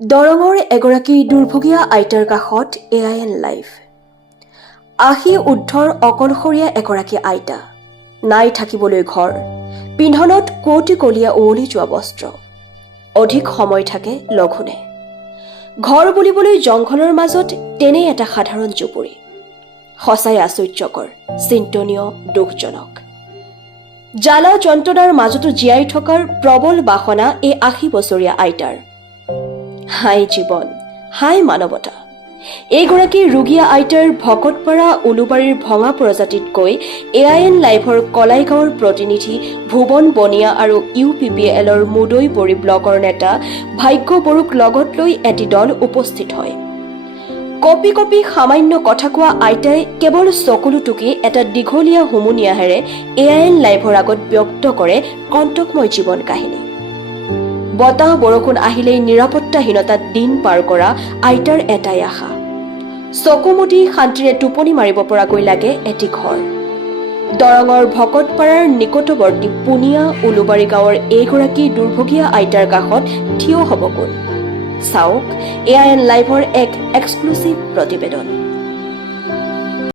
দৰঙৰ এগৰাকী দুৰ্ভগীয়া আইতাৰ কাষত AIN লাইভ। ৮০ ঊৰ্ধৰ অকলশৰীয়া এগৰাকী আইতা, নাই থাকিবলৈ ঘৰ, পিন্ধনত কৌটিকলীয়া উৱলি যোৱা বস্ত্ৰ, অধিক সময় থাকে লঘোণে। ঘৰ বুলিবলৈ জংঘলৰ মাজত তেনে এটা সাধাৰণ জুপুৰি। সঁচাই আশ্চৰ্যকৰ, চিন্তনীয়, দুখজনক। জ্বালা যন্ত্ৰণাৰ মাজতো জীয়াই থকাৰ প্ৰবল বাসনা এই ৮০ বছৰীয়া আইতাৰ। হাই জীৱন, হাই মানৱতা। এইগৰাকী ৰোগীয়া আইতাৰ ভকতপাৰা উলুবাৰীৰ ভঙা প্ৰজাতিত গৈ AIN লাইভৰ কলাইগাঁৱৰ প্ৰতিনিধি ভুৱন বনিয়া আৰু UPPLৰ মুদৈবৰী ব্লকৰ নেতা ভাগ্য বড়োক লগত লৈ এটি দল উপস্থিত হয়। কপি কপি সামান্য কথা কোৱা আইতাই কেৱল চকুলো টুকি এটা দীঘলীয়া হুমুনিয়াহেৰে AIN লাইভৰ আগত ব্যক্ত কৰে কণ্টকময় জীৱন কাহিনী। বতাহ বৰষুণ আহিলেই নিৰাপত্তাহীনতাত দিন পাৰ কৰা আইতাৰ এটাই আশা, চকু মুদি শান্তিৰে টোপনি মাৰিব পৰাকৈ লাগে এটি ঘৰ। দৰঙৰ ভকতপাৰাৰ নিকটৱৰ্তী পুনিয়া উলুবাৰী গাঁৱৰ এইগৰাকী দুৰ্ভগীয়া আইতাৰ কাষত থিয় হ'ব কোন? চাওক AIN লাইভৰ এক এক্সক্লুচিভ প্ৰতিবেদন।